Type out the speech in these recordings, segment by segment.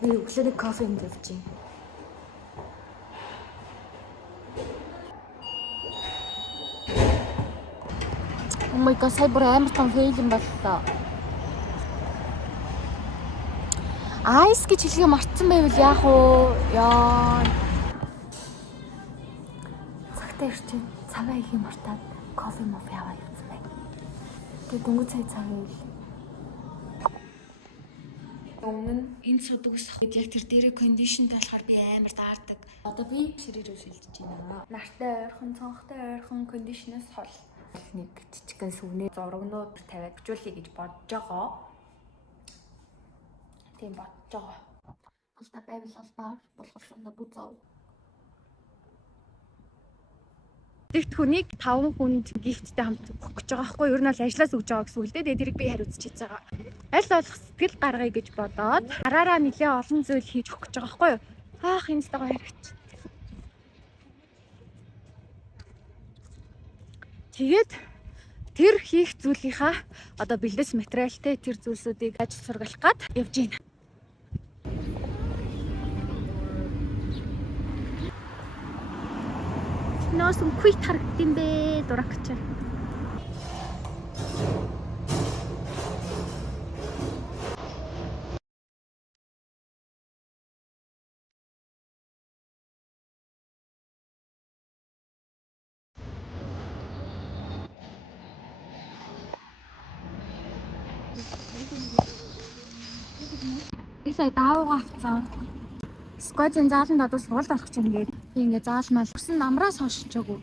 би өглөөний кофе энд явж байна. Oh my god, сая бүр амар том фейл юм боллоо. Айс гэж хэлхийг мартсан байвал яах вэ? Яа. Цагтаа ирчин цагаа их юм мартаад кофе мофе аваад явсан бай. Тэгээ дөнгөж цай цагаа ил. Өмнө нь энэ судагс яг тэр дээрээ кондишн талахаар би амар даардаг. Одоо би ширээрөө шилжиж байна. Нартай ойрхон, цонхтой ойрхон кондишнээс хол нэг жижигхэн сүвнээ зурагнууд тавиад бичүүлэе гэж бодож байгаа. Тийм бодож байгаа. Болта байвал албаар болгосон бүзөө. Тэгт хүнийг 5 хүнд гифттэй хамт өгөх гэж байгаа байхгүй юу? Ер нь бол ажлаас өгж байгаа гэсэн үг л дээ. Тэрийг би хариуцчихж байгаа. Аль болох сэтгэл гаргая гэж бодоод хараараа нэлээ олон зүйл хийж өгөх гэж байгаа байхгүй юу? Аах энэ сте гоё хэрэгч. Тэгээд тэр хийх зүйлийнхаа одоо бэлдэс материалтай тэр зүйлсүүдийг ажил сургалах гад явж байна. Нөөсөн квит харагдсан бэ дурагч. Сая даавга авцсан. Сквадын зааланд одоо сургуульд орох чинь ингээд би ингээд заалмал өсөн намраас хошчоогүй.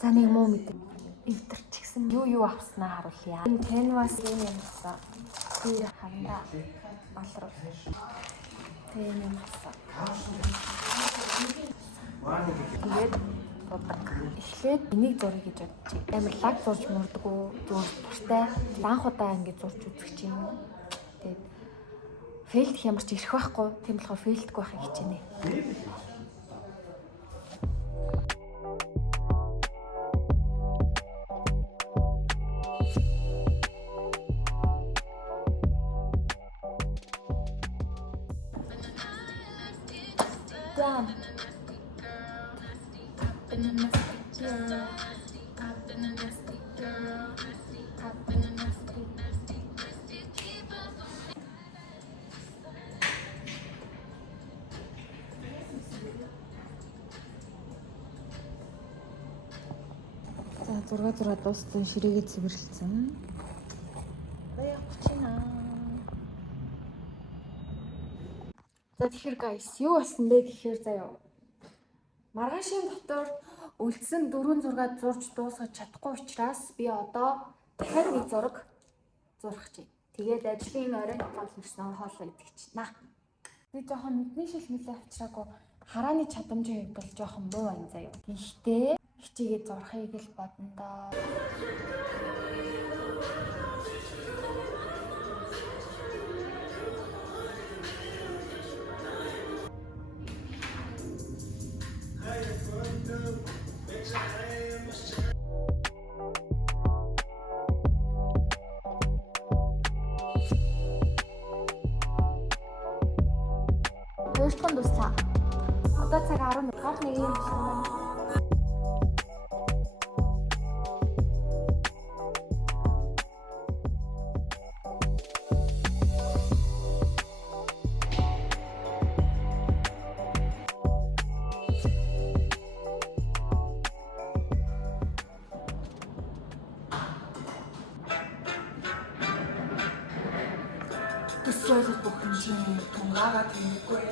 За нэг муу мэд. Эвтэрч гисэн юу авснаа харуулъя. Энэ canvas юм юмсан. Тэр хандаа балруу. Тэр юм авсан. Тэгээд бодог. Эхлээд энийг зуръя гэж бодчих. Амар лаг зурж мурдггүй зүгээр туртай. Анх удаа ингэж зурж үзэх чинь. Тэгээд фейлдэх ямар ч ирэх байхгүй. Тийм болохоор фейлдэхгүй байхыг хичээнэ. За 6 дууссан ширээгээ цэвэрлсэн. Баячина. За тэгэхээр guys юу болсон бэ гэхээр заяа. Маргаашийн дотор үлдсэн 4 зураг зурж дуусгаж чадахгүй учраас би одоо дахиад нэг зураг зурах чинь. Тэгээд ажлын оройн гол нэрсэн хоолоо идэх чинь. Би жоохон нүдний шил нэлээ авчраагүй харааны чадамжийн хувьд бол жоохон муу байна заяа. Гэхдээ хичээгээ зурхыг л бодно доо. Одоо цаг 11:01 байна. Төсөөлөл бүх хэмжээний тунгаага тэмдэггүй.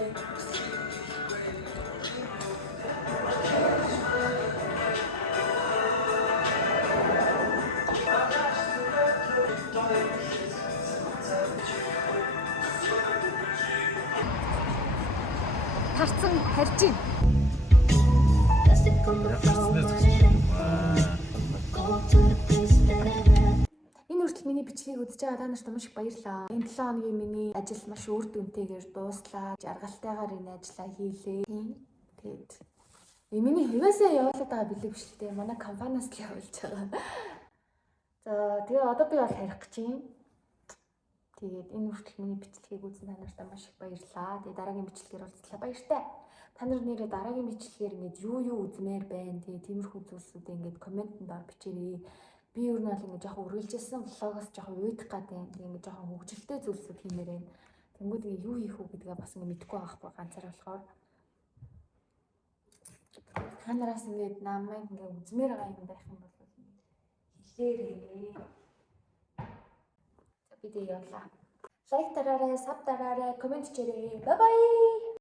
Тарцсан харж байна. Энэ хүртэл миний бичлэгийг үзэж байгаа та нарт маш их баярлалаа. Энэ 7 хоногийн миний ажил маш үр дүнтэйгээр дууслаа. Жаргалтайгаар энэ ажлаа хийлээ. Тэгээд миний хувьяасаа явуулаад байгаа билег биш л дээ. Манай компаниас л явуулж байгаа. За тэгээ одоо би бол харих гэж юм. Тэгээд энэ хүртэл миний бичлэгийг үзэн та нарт маш их баярлалаа. Тэгээд дараагийн бичлэгээр уулзлаа. Баяртай. Та нар нэрээ дараагийн бичлэгээр ингэж юу үзмээр байна. Тэгээд тиймэрхүү зүйлсүүдээ ингэж комментэнд ор бичээрэй. Би юу нэг ингэж жоохон үргэлжилсэн влогоос жоохон уйдах гэдэг юм. Ингэж жоохон хөгжилтэй зүйлсүүд хиймээр байна. Тэнгүүд ингэ юу хийх үү гэдгээ бас ингэ мэдэхгүй байхгүй ганцаар болохоор. Та нараас ингэ намайг ингэ үзмээр байгаа юм байх юм бол хэлээрэй. За би тэг явлаа. Лайк дараарай, саб дараарай, коммент хийрэй. Бай бай.